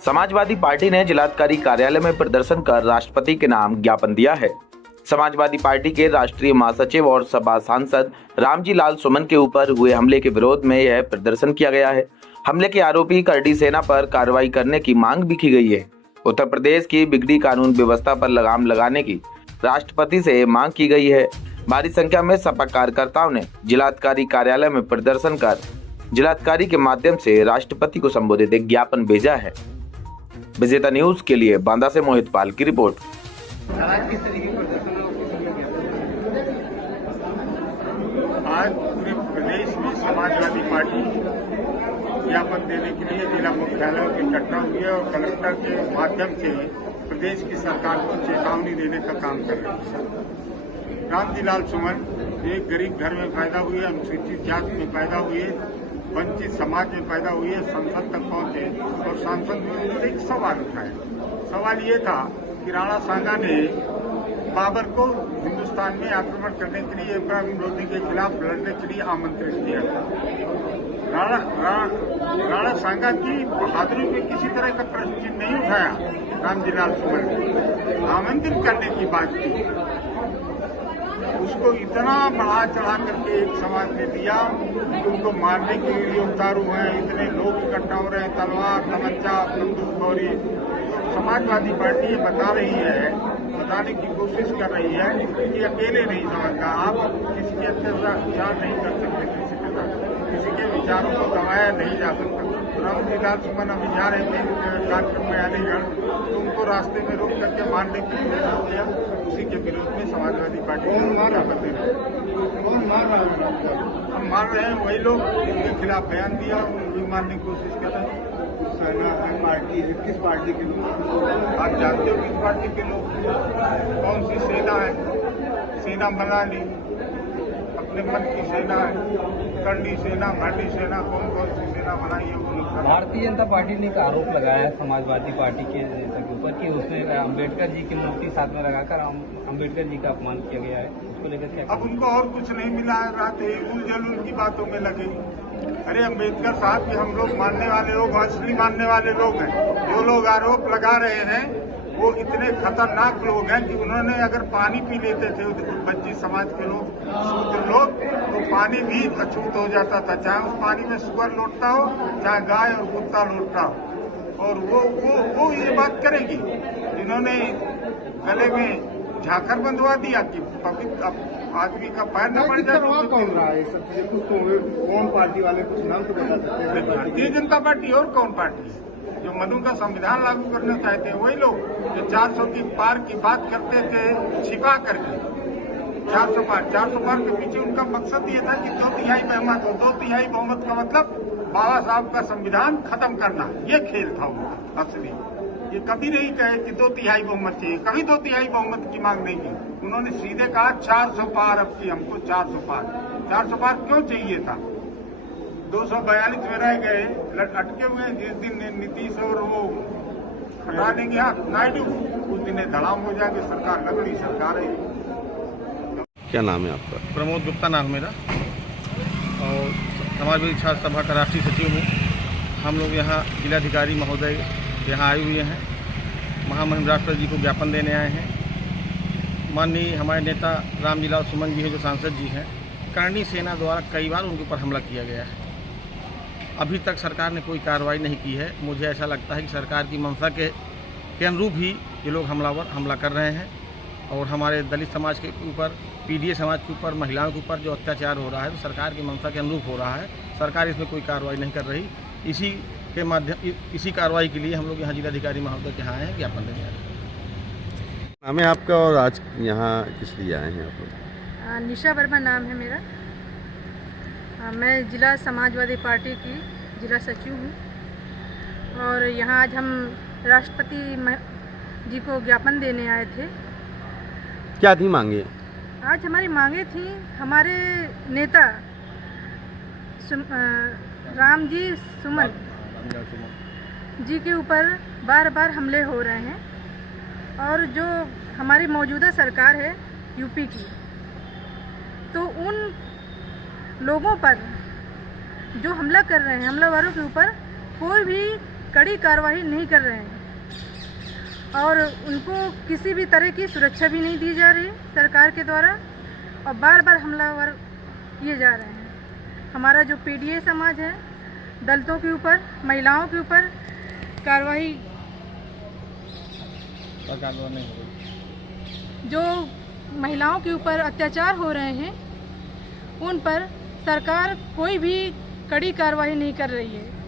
Samajwadi party ने जिलाधिकारी कार्यालय में प्रदर्शन कर राष्ट्रपति के नाम ज्ञापन दिया है। समाजवादी पार्टी के राष्ट्रीय महासचिव और सपा सांसद रामजी लाल सुमन के ऊपर हुए हमले के विरोध में यह प्रदर्शन किया गया है। हमले के आरोपी करड़ी सेना पर कार्रवाई करने की मांग भी की गई है। उत्तर प्रदेश की बिगड़ी कानून व्यवस्था पर लगाम लगाने की राष्ट्रपति से मांग की गई है। भारी संख्या में सपा कार्यकर्ताओं ने जिलाधिकारी कार्यालय में प्रदर्शन कर जिलाधिकारी के माध्यम से राष्ट्रपति को संबोधित एक ज्ञापन भेजा है। विजेता न्यूज के लिए बांदा से मोहित पाल की रिपोर्ट। आज पूरे प्रदेश में समाजवादी पार्टी ज्ञापन देने के लिए जिला मुख्यालय की इकट्ठा हुई है और कलेक्टर के माध्यम से प्रदेश की सरकार को चेतावनी देने का काम कर रही है। रामजी लाल सुमन एक गरीब घर में पैदा हुए, अनुसूचित जाति में पैदा हुए, वंचित समाज में पैदा हुए, संसद तक पहुंचे और सांसद में उन्होंने एक सवाल उठाया। सवाल ये था कि राणा सांगा ने बाबर को हिंदुस्तान में आक्रमण करने के लिए इब्राहिम लोधी के खिलाफ लड़ने के लिए आमंत्रित किया था। राणा सांगा की बहादुरी में किसी तरह का प्रश्न चिन्ह नहीं उठाया। रामजी लाल सुमन ने आमंत्रित करने की बात की, उसको इतना बढ़ा चढ़ा करके एक समाज ने दिया कि उनको मारने के लिए उतारू हैं, इतने लोग इकट्ठा हो रहे हैं, तलवार, तमंचा, बंदूक और ये समाजवादी पार्टी ये बता रही है, बताने की कोशिश कर रही है कि अकेले नहीं समझता, आप किसी के अत्याचार नहीं कर सकते, किसी के विचारों को दबाया नहीं जा सकता। रामजी लाल सुमन अभी जा रहे थे कार्यक्रम में अलीगढ़, तो उनको रास्ते में रोक करके मारने की कोशिश किया। उसी के विरोध में समाजवादी पार्टी हम मार रहे हैं वही लोग जिनके खिलाफ बयान दिया, उनको मारने की कोशिश कर रहे हैं। पार्टी किस पार्टी के लोग आप जानते हो? किस पार्टी के लोग? कौन सी सेना है? सेना बना ली, अपने मन की सेना है, करनी सेना, भरनी सेना, कौन कौन सी सेना बनाई है वो लोग। भारतीय जनता पार्टी ने एक आरोप लगाया है समाजवादी पार्टी के ऊपर कि उसने अम्बेडकर जी की मूर्ति साथ में लगाकर अम्बेडकर जी का अपमान किया गया है। उसको लेकर क्या? अब उनको और कुछ नहीं मिला है, रात उलझन उनकी बातों में लगे। अरे अम्बेडकर साहब की हम लोग मानने वाले लोग, असली मानने वाले लोग हैं। जो लोग आरोप लगा रहे हैं वो इतने खतरनाक लोग हैं कि उन्होंने अगर पानी पी लेते थे वंचित समाज के लोग, शूद्र लोग, तो पानी भी अछूत हो जाता था, चाहे उस पानी में सुअर लौटता हो, चाहे गाय और कुत्ता लौटता हो। और वो ये बात करेंगी जिन्होंने गले में झाकर बंधवा दिया कि पवित्र आदमी का पैर न पड़ जाए। कौन रहा है सब चीजें? कुछ तो कौन पार्टी वाले कुछ नाम तो बता सकते हैं? भारतीय जनता पार्टी और कौन पार्टी? जो मधु का संविधान लागू करना चाहते हैं वही लोग, जो 400 की पार की बात करते थे छिपा करके। 400 पार के पीछे उनका मकसद ये था कि 2/3 बहुमत हो। 2/3 बहुमत का मतलब बाबा साहब का संविधान खत्म करना, ये खेल था उनका असली। ये कभी नहीं कहे कि 2/3 बहुमत चाहिए, कभी 2/3 बहुमत की मांग नहीं की। उन्होंने सीधे कहा 400 पार अब की हमको 400 पार। 400 पार क्यों चाहिए था? 242 में रह गए, अटके हुए हैं। जिस दिन नीतीश और वो हटा देंगे हाथ नायडू, उस दिन धड़ाम हो जाएंगे, सरकार नकली सरकार है। क्या नाम है आपका? प्रमोद गुप्ता नाम मेरा, और समाजवादी छात्र सभा का राष्ट्रीय सचिव हूँ। हम लोग यहाँ जिलाधिकारी महोदय यहाँ आए हुए हैं, महामहिम राष्ट्रपति जी को ज्ञापन देने आए हैं। माननीय हमारे नेता रामजी लाल सुमन जी हैं, जो सांसद जी हैं, करणी सेना द्वारा कई बार उनके ऊपर हमला किया गया है। अभी तक सरकार ने कोई कार्रवाई नहीं की है। मुझे ऐसा लगता है कि सरकार की मंशा के अनुरूप ही ये लोग हमला कर रहे हैं, और हमारे दलित समाज के ऊपर, पीडीए समाज के ऊपर, महिलाओं के ऊपर जो अत्याचार हो रहा है, तो सरकार की मंशा के अनुरूप हो रहा है। सरकार इसमें कोई कार्रवाई नहीं कर रही। इसी कार्रवाई के लिए हम लोग यहाँ जिलाधिकारी महोदय के यहाँ आए हैं, ज्ञापन देने आए हैं। नाम है आपका और आज यहाँ किस लिए आए हैं आप लोग? निशा वर्मा नाम है मेरा। मैं जिला समाजवादी पार्टी की जिला सचिव हूँ, और यहाँ आज हम राष्ट्रपति जी को ज्ञापन देने आए थे। क्या थी मांगे? आज हमारी मांगे थी, हमारे नेता रामजी सुमन जी के ऊपर बार बार हमले हो रहे हैं, और जो हमारी मौजूदा सरकार है यूपी की, तो उन लोगों पर जो हमला कर रहे हैं, हमलावरों के ऊपर कोई भी कड़ी कार्रवाई नहीं कर रहे हैं और उनको किसी भी तरह की सुरक्षा भी नहीं दी जा रही सरकार के द्वारा और बार बार हमलावर किए जा रहे हैं। हमारा जो पीडीए समाज है, दलितों के ऊपर, महिलाओं के ऊपर कार्रवाई नहीं हो रही। जो महिलाओं के ऊपर अत्याचार हो रहे हैं उन पर सरकार कोई भी कड़ी कार्रवाई नहीं कर रही है।